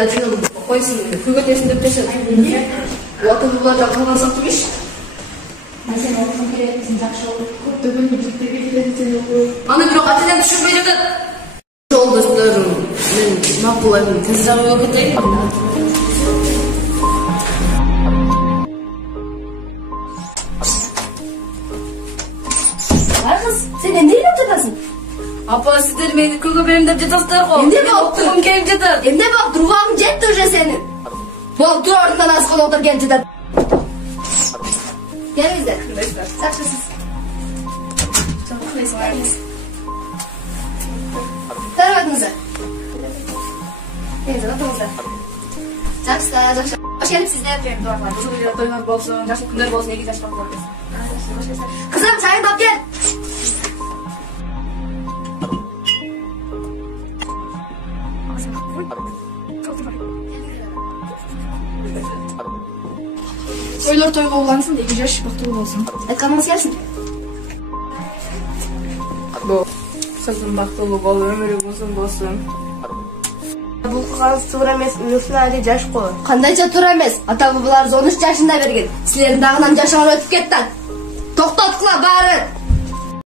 Acil koysun. Kuygatesini döptesin. Ата-бабалардан қалған сақтық еш? Сен оқуың керекпісің, жақсы болып. Көптеген мектептерге келеді сен оқу. Аны бирок атадан түшүнбөй жатат. Жолдошторум, мен макулаймын, тезирээк окутайын. Кыз, сен эмне ойлоп жатасың? Апа, сиздер мени көйгө берем деп жатасыздар го. Эмне болуптур? Окугум келип жатат. Эмне болуптур? Убагың жетти уже сенин. Бол, тур ордунан аскан отурген жатат. Келиңиздер. Сакчысыз. Тарабатыңыздар. Келиңиздер, отуруңуздар. Жакшы, жакшы. Хош келипсиздер. Ушул жерде тойлор болсун, жакшы күндөр болсун, эки жаш балдар болсун. Кызым, чайыңды алып кел. Тойлор тойго улансын, эки жаш бактылуу болсун. Айтканыңыз келсин. Кызым бактылуу болуп, өмүрү узун болсун. Бул кылганыңыз туура эмес, Нурсун али жаш го. Кандайча туура эмес. Ата-бабаларыбыз 13 жашында берген. Силердин дагынан жашаган өтүп кетти. Токтоткула баарын.